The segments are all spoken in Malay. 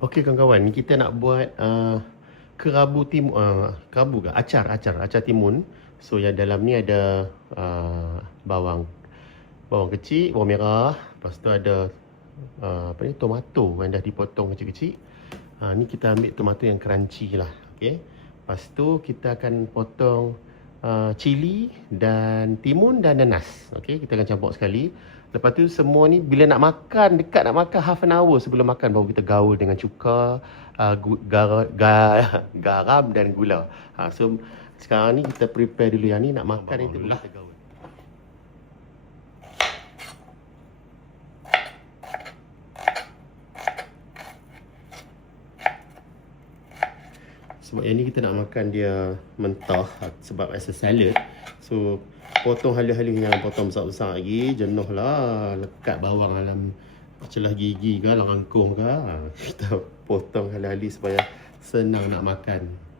Okey kawan-kawan, ni kita nak buat kerabu timun, kerabu ke? Acar timun. So yang dalam ni ada bawang kecil, bawang merah, lepas tu ada tomato yang dah dipotong kecil-kecil. Ni kita ambil tomato yang crunchy lah, okey. Lepas tu kita akan potong cili dan timun dan nanas. Okey, kita akan campur sekali. Lepas tu semua ni bila nak makan, dekat nak makan half an hour sebelum makan baru kita gaul dengan cuka, garam dan gula. So sekarang ni kita prepare dulu yang ni nak makan itu baru kita gaul. Sebab yang ni kita nak makan dia mentah sebab as a salad. So potong halus-halus, jangan potong besar-besar lagi. Jenuh lah lekat bawang dalam celah gigi ke, langkung ke. Kita potong halus-halus supaya senang nak makan.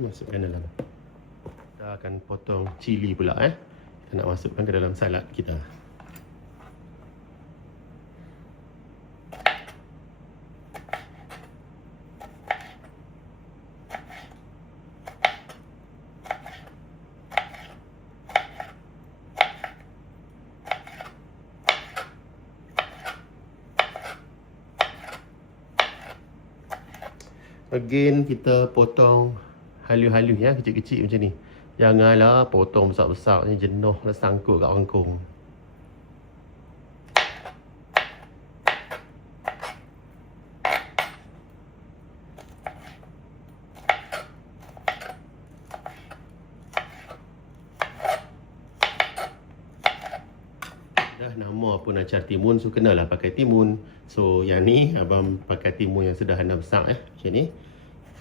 Masukkan dalam. Kita akan potong cili pula kita nak masukkan ke dalam salad kita. Again kita potong halus-halus ya, kecil-kecil macam ni. Janganlah potong besar-besar ni, jenuh dah sangkut kat langkung. Dah nama pun acar timun, so kenalah pakai timun. So yang ni abang pakai timun yang sederhana besar macam ni.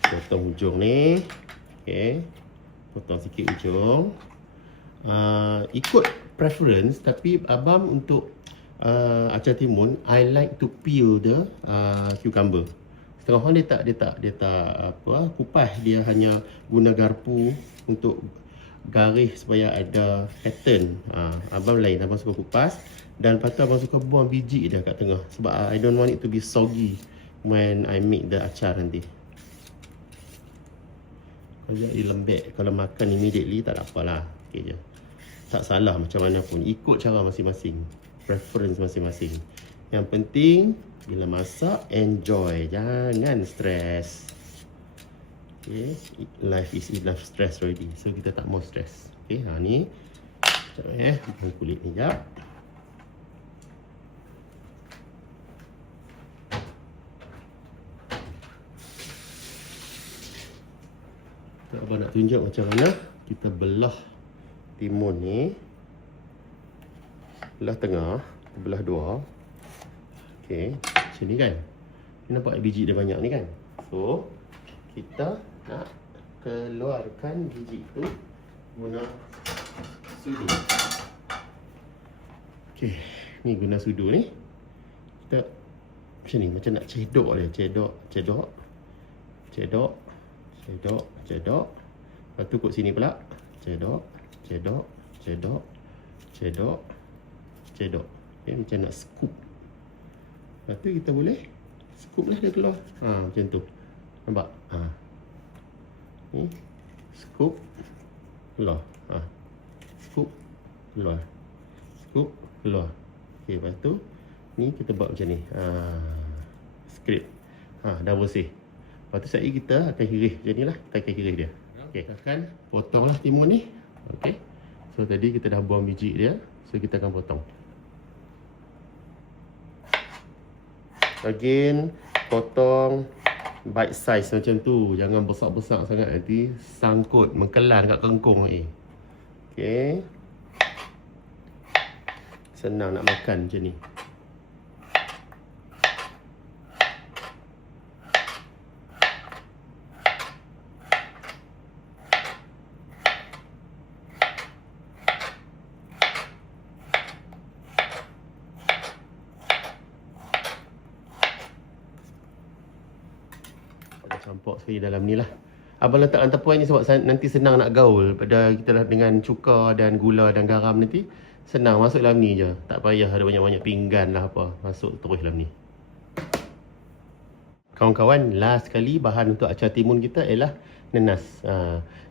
Potong hujung ni. Okay, potong sikit ujung. Ikut preference, tapi abang untuk acar timun, I like to peel the cucumber. Setengah orang dia tak kupas, dia hanya guna garpu untuk garis supaya ada pattern. Abang lain, abang suka kupas dan lepas tu abang suka buang biji dia kat tengah sebab I don't want it to be soggy when I make the acar nanti. Kalau dia lembek, kalau makan immediately tak ada apalah, okey je. Tak salah macam mana pun, ikut cara masing-masing, preference masing-masing. Yang penting bila masak enjoy, jangan stress. Okay, life is enough stress already, so kita tak mau stress. Okay, ni sekejap kulit ni sekejap. Abang nak tunjuk macam mana kita belah timun ni. Belah tengah, belah dua. Okey, macam ni kan. Ni nampak biji dia banyak ni kan. So, kita nak keluarkan biji tu guna sudu. Okey, ni guna sudu ni. Kita macam ni, macam nak cedok dia. Cedok. Lepas tu kot sini pula. Cedok. Okay, macam nak scoop. Lepas tu kita boleh scoop lah dia keluar. Macam tu. Nampak? Ni scoop keluar. Scoop keluar. Scoop keluar. Okay, lepas tu ni kita buat macam ni. Scrape. Dah bersih. Lepas tu sekali kita akan hirih macam ni lah. Kita akan hirih dia. Okay, kita akan potonglah timun ni. Okay, so tadi kita dah buang biji dia, so kita akan potong. Again, potong bite size macam tu. Jangan besar-besar sangat, nanti sangkut, mengkelan kat kengkung ni. Okay, senang nak makan macam ni. Nampak sekali dalam ni lah. Abang letak antapuan ni sebab nanti senang nak gaul. Pada kita dengan cuka dan gula dan garam nanti, senang masuk dalam ni je. Tak payah ada banyak-banyak pinggan lah apa. Masuk terus dalam ni. Kawan-kawan, last sekali bahan untuk acar timun kita ialah nanas.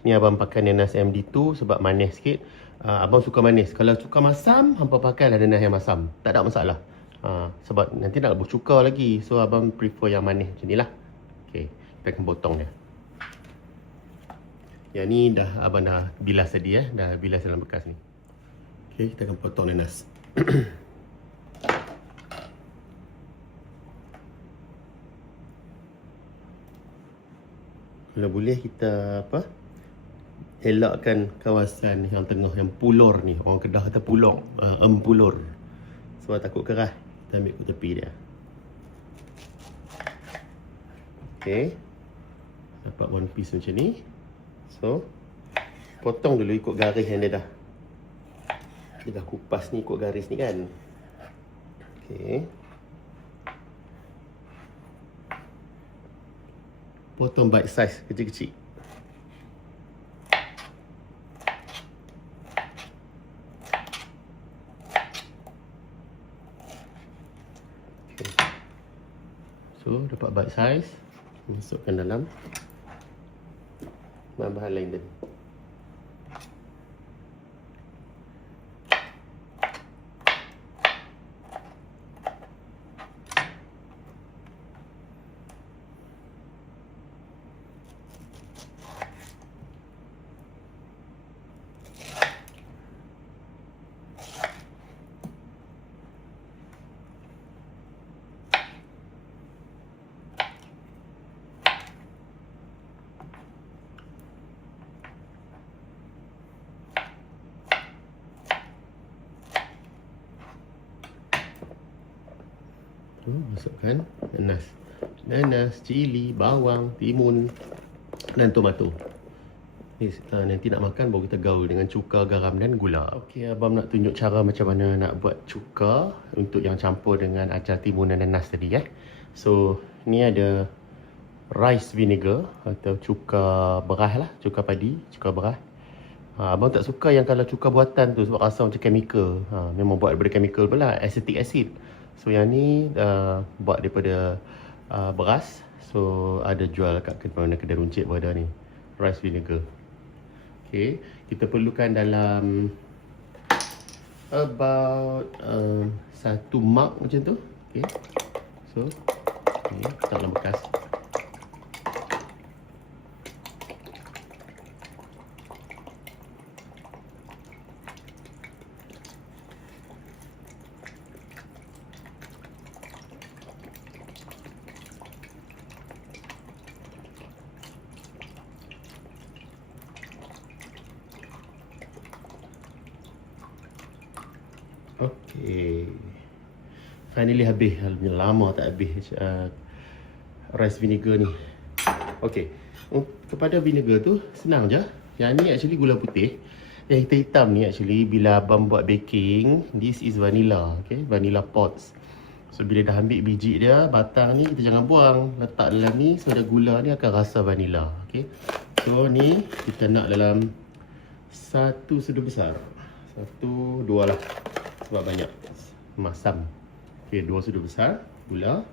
Ni abang pakai nanas MD2 sebab manis sikit. Abang suka manis. Kalau suka masam, hampa pakailah nanas yang masam. Tak ada masalah. Sebab nanti nak bercuka lagi. So abang prefer yang manis macam ni lah. Okay, kita akan potong dia. Yang ni abang dah bilas tadi dah bilas dalam bekas ni. Okay, kita akan potong nanas. Kalau boleh kita elakkan kawasan yang tengah yang pulur ni. Orang Kedah kata pulong, empulur. Sebab takut kerah, kita ambil ke tepi dia. Okay, dapat one piece macam ni. So, potong dulu ikut garis yang dia dah. Dia dah kupas ni ikut garis ni kan. Okay, potong bite size kecil-kecil. Okay. So, dapat bite size. Masukkan dalam bahan-bahan lain tadi. Masukkan nanas, cili, bawang, timun dan tomato. Nanti nak makan baru kita gaul dengan cuka, garam dan gula. Okey, abang nak tunjuk cara macam mana nak buat cuka untuk yang campur dengan acar timun dan nanas tadi So, ni ada rice vinegar atau cuka beras lah, cuka padi, cuka beras. Abang tak suka yang kalau cuka buatan tu sebab rasa macam chemical. Memang buat daripada chemical pula, acetic acid. So yang ni buat daripada beras. So ada jual kat mana kedai runcit pun ada ni, rice vinegar. Okay, kita perlukan dalam about 1 mug macam tu. Okay, so letak dalam bekas. Okey, finally habis. Lama tak habis rice vinegar ni. Okey, kepada vinegar tu senang je. Yang ni actually gula putih. Yang hitam-hitam ni actually bila abang buat baking, this is vanilla. Okay, vanilla pods. So bila dah ambil biji dia, batang ni kita jangan buang, letak dalam ni. So ada gula ni akan rasa vanilla. Okay, so ni kita nak dalam 1 sudu besar. 1, 2 lah sebab banyak masam. Okay, 2 sudu besar gula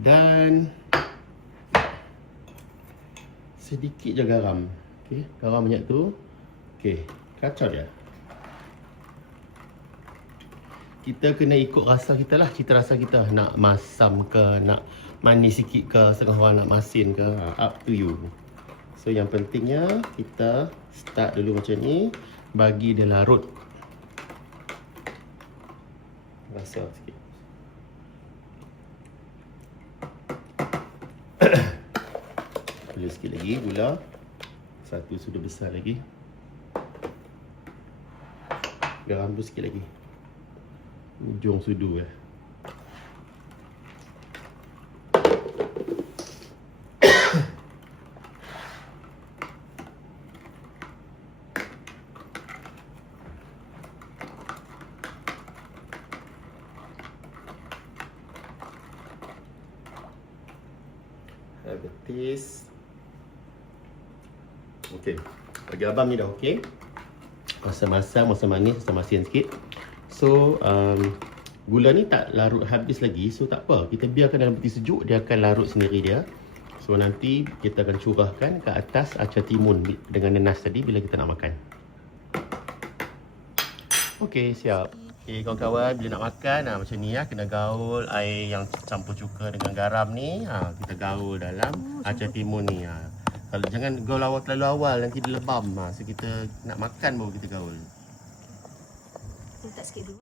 dan sedikit je garam. Okay, garam banyak tu. Okay, kacau dia. Kita kena ikut rasa kita lah, cita rasa kita. Nak masam ke, nak manis sikit ke, setengah orang nak masin ke, up to you. So yang pentingnya kita start dulu macam ni, bagi dia larut. Rasa sikit. Gula sikit lagi, gula 1 sudu besar lagi. Garam tu sikit lagi, ujung sudu . betis. Okey. Bagi abang ni dah okey. Masam-masam, masam manis, masam masin sikit. So, gula ni tak larut habis lagi. So, tak apa. Kita biarkan dalam peti sejuk. Dia akan larut sendiri dia. So, nanti kita akan curahkan ke atas acar timun dengan nanas tadi bila kita nak makan. Okey, siap. Okey, kawan-kawan, bila nak makan, macam ni ya. Kena gaul air yang campur cuka dengan garam ni. Kita gaul dalam acar timun ni. Kalau jangan gaul awal terlalu awal, nanti dia lebam. So, kita nak makan baru kita gaul. Letak sikit dulu.